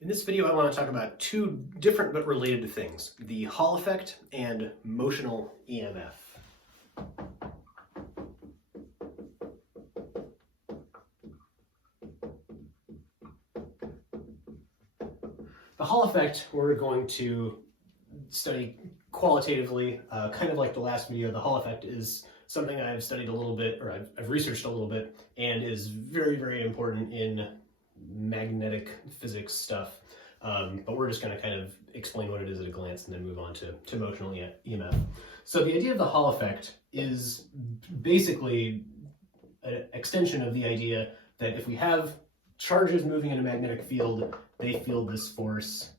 In this video, I want to talk about two different but related things, the Hall effect and motional EMF. The Hall effect we're going to study qualitatively, kind of like the last video. The Hall effect is something I've studied a little bit, or I've researched a little bit, and is very, very important in magnetic physics stuff. But we're just going to kind of explain what it is at a glance and then move on to motional EMF. So the idea of the Hall effect is basically an extension of the idea that if we have charges moving in a magnetic field, they feel this force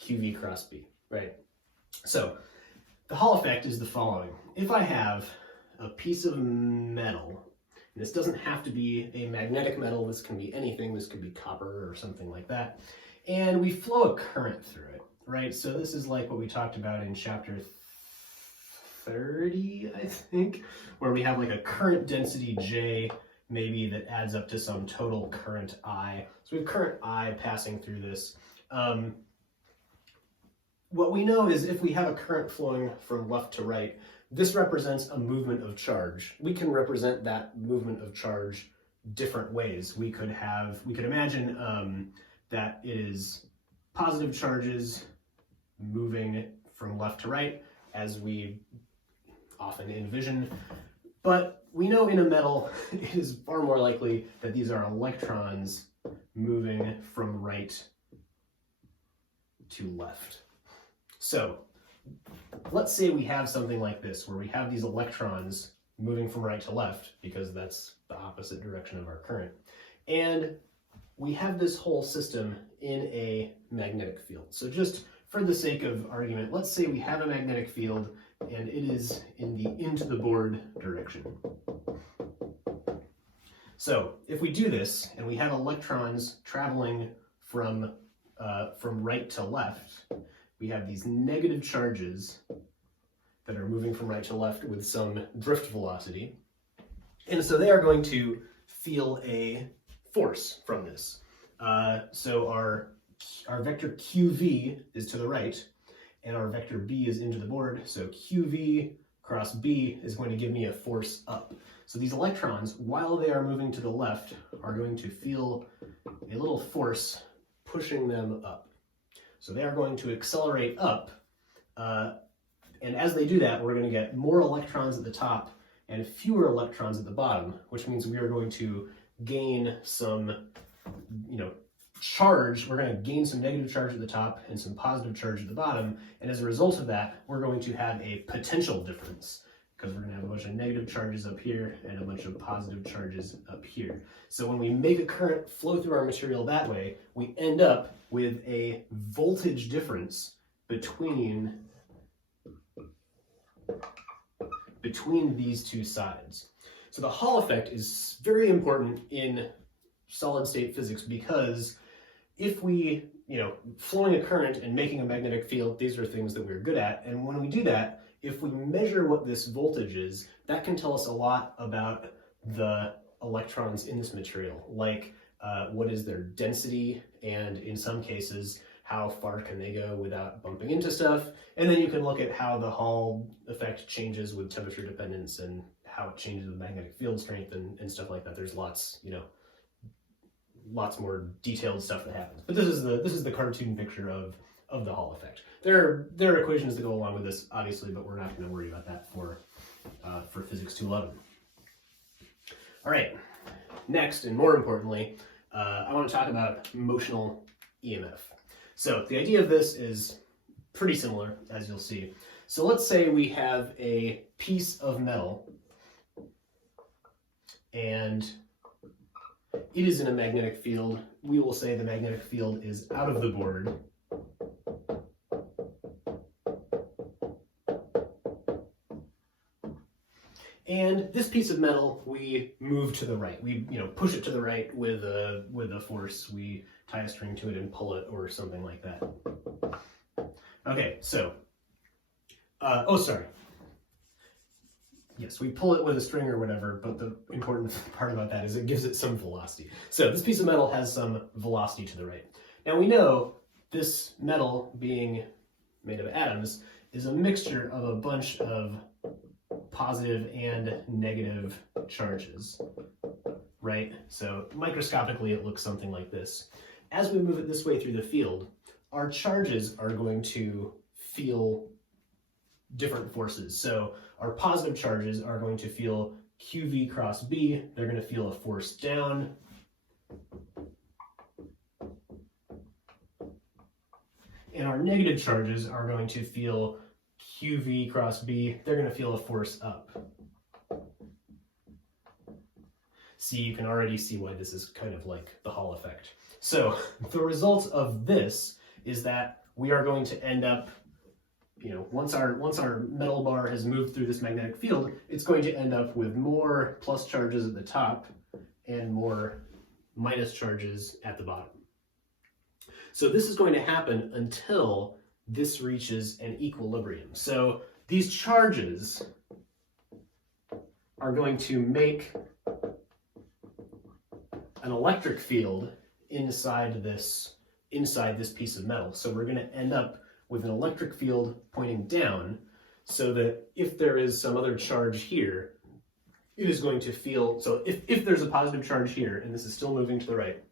QV cross B, right? So the Hall effect is the following. If I have a piece of metal, and this doesn't have to be a magnetic metal, this can be anything, this could be copper or something like that, and we flow a current through it, right? So this is like what we talked about in chapter 30, I think, where we have like a current density J, maybe, that adds up to some total current I. So we have current I passing through this. What we know is if we have a current flowing from left to right, this represents a movement of charge. We can represent that movement of charge different ways. We could imagine that it is positive charges moving from left to right, as we often envision. But we know in a metal, it is far more likely that these are electrons moving from right to left. So let's say we have something like this, where we have these electrons moving from right to left, because that's the opposite direction of our current. And we have this whole system in a magnetic field. So just for the sake of argument, let's say we have a magnetic field and it is in the into the board direction. So if we do this and we have electrons traveling from right to left, we have these negative charges that are moving from right to left with some drift velocity. And so they are going to feel a force from this. So our vector QV is to the right, and our vector B is into the board. So QV cross B is going to give me a force up. So these electrons, while they are moving to the left, are going to feel a little force pushing them up. So they are going to accelerate up, and as they do that, we're going to get more electrons at the top and fewer electrons at the bottom, which means we are going to gain some, charge. We're going to gain some negative charge at the top and some positive charge at the bottom, and as a result of that, we're going to have a potential difference, because we're going to have a bunch of negative charges up here and a bunch of positive charges up here. So when we make a current flow through our material that way, we end up with a voltage difference between these two sides. So the Hall effect is very important in solid state physics, because if we, flowing a current and making a magnetic field, these are things that we're good at. And when we do that, if we measure what this voltage is, that can tell us a lot about the electrons in this material, like what is their density, and in some cases, how far can they go without bumping into stuff. And then you can look at how the Hall effect changes with temperature dependence, and how it changes with magnetic field strength and stuff like that. There's lots more detailed stuff that happens. But this is the cartoon picture of the Hall effect. There are equations that go along with this, obviously, but we're not going to worry about that for Physics 211. All right, next, and more importantly, I want to talk about motional EMF. So the idea of this is pretty similar, as you'll see. So let's say we have a piece of metal, and it is in a magnetic field. We will say the magnetic field is out of the board. And this piece of metal, we move to the right. We, push it to the right with a force. We tie a string to it and pull it, or something like that. Okay, so, Yes, we pull it with a string or whatever, but the important part about that is it gives it some velocity. So this piece of metal has some velocity to the right. Now we know this metal, being made of atoms, is a mixture of a bunch of positive and negative charges, right? So microscopically it looks something like this. As we move it this way through the field, our charges are going to feel different forces. So our positive charges are going to feel QV cross B. They're going to feel a force down. And our negative charges are going to feel QV cross B. They're going to feel a force up. See, you can already see why this is kind of like the Hall effect. So the result of this is that we are going to end up, once our metal bar has moved through this magnetic field, it's going to end up with more plus charges at the top and more minus charges at the bottom. So this is going to happen until this reaches an equilibrium. So these charges are going to make an electric field inside this piece of metal. So we're going to end up with an electric field pointing down, so that if there is some other charge here, it is going to feel, so if there's a positive charge here, and this is still moving to the right,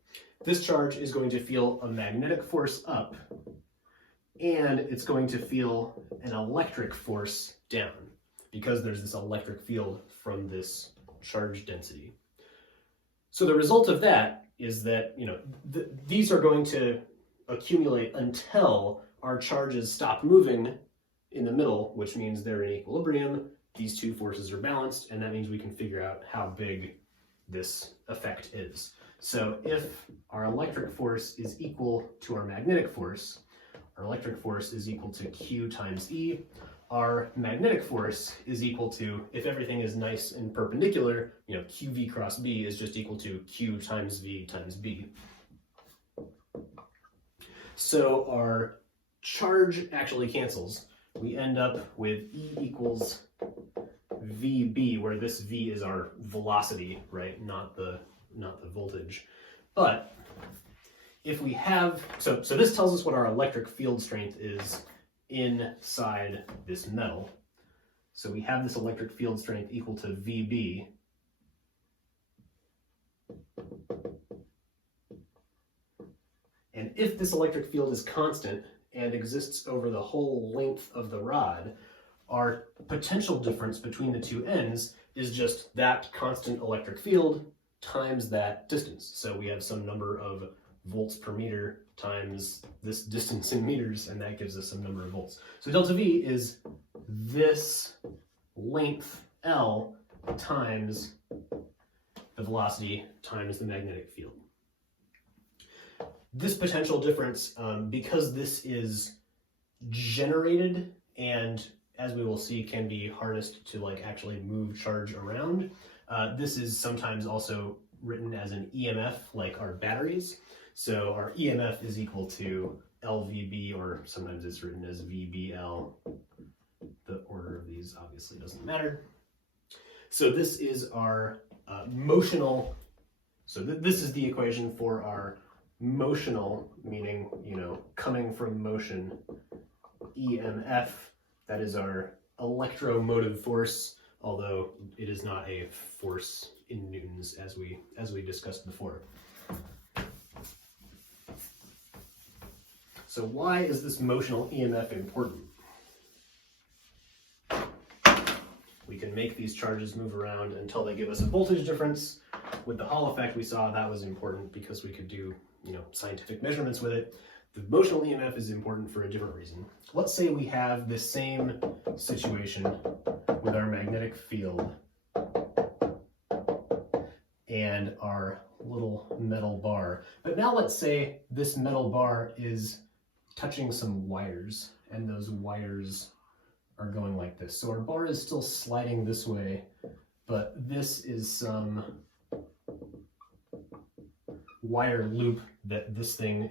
this charge is going to feel a magnetic force up, and it's going to feel an electric force down, because there's this electric field from this charge density. So the result of that is that, these are going to accumulate until our charges stop moving in the middle, which means they're in equilibrium. These two forces are balanced, and that means we can figure out how big this effect is. So if our electric force is equal to our magnetic force is equal to Q times E. Our magnetic force is equal to, if everything is nice and perpendicular, QV cross B is just equal to Q times V times B. So our charge actually cancels. We end up with E equals VB, where this V is our velocity, right? Not the voltage. But if we have, so this tells us what our electric field strength is inside this metal. So we have this electric field strength equal to VB. And if this electric field is constant and exists over the whole length of the rod, our potential difference between the two ends is just that constant electric field times that distance. So we have some number of volts per meter times this distance in meters, and that gives us some number of volts. So delta V is this length L times the velocity times the magnetic field. This potential difference, because this is generated and, as we will see, can be harnessed to actually move charge around, this is sometimes also written as an EMF, like our batteries. So our EMF is equal to LVB, or sometimes it's written as VBL. The order of these obviously doesn't matter. So this is our motional, so this is the equation for our motional, meaning, coming from motion, EMF. That is our electromotive force, although it is not a force in newtons, as we discussed before. So why is this motional EMF important? We can make these charges move around until they give us a voltage difference. With the Hall effect, we saw that was important because we could do, scientific measurements with it. The motional EMF is important for a different reason. Let's say we have the same situation with our magnetic field and our little metal bar. But now let's say this metal bar is touching some wires, and those wires are going like this. So our bar is still sliding this way, but this is some wire loop that this thing,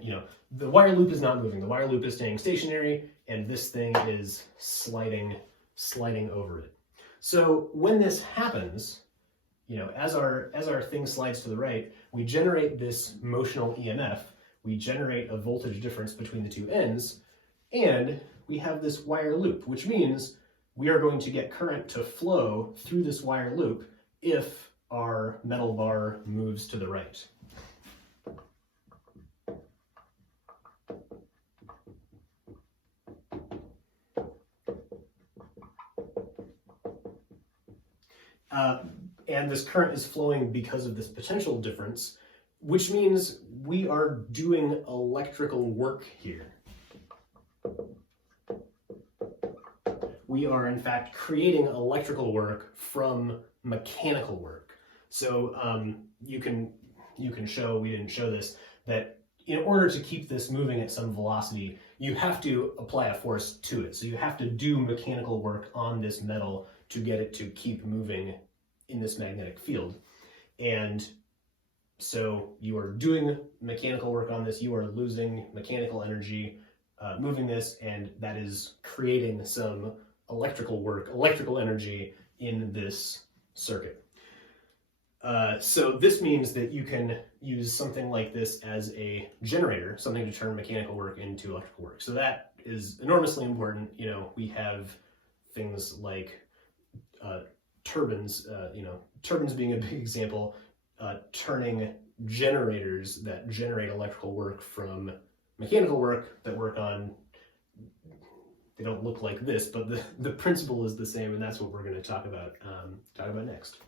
the wire loop is not moving. The wire loop is staying stationary, and this thing is sliding over it. So when this happens, as our thing slides to the right, we generate this motional EMF, we generate a voltage difference between the two ends, and we have this wire loop, which means we are going to get current to flow through this wire loop if our metal bar moves to the right. And this current is flowing because of this potential difference, which means we are doing electrical work here. We are, in fact, creating electrical work from mechanical work. So you can show, we didn't show this, that in order to keep this moving at some velocity, you have to apply a force to it. So you have to do mechanical work on this metal to get it to keep moving in this magnetic field. And so you are doing mechanical work on this, you are losing mechanical energy moving this, and that is creating some electrical work, electrical energy in this circuit. So this means that you can use something like this as a generator, something to turn mechanical work into electrical work. So that is enormously important. We have things like turbines, turbines being a big example, turning generators that generate electrical work from mechanical work that work on, they don't look like this, but the principle is the same, and that's what we're going to talk about next.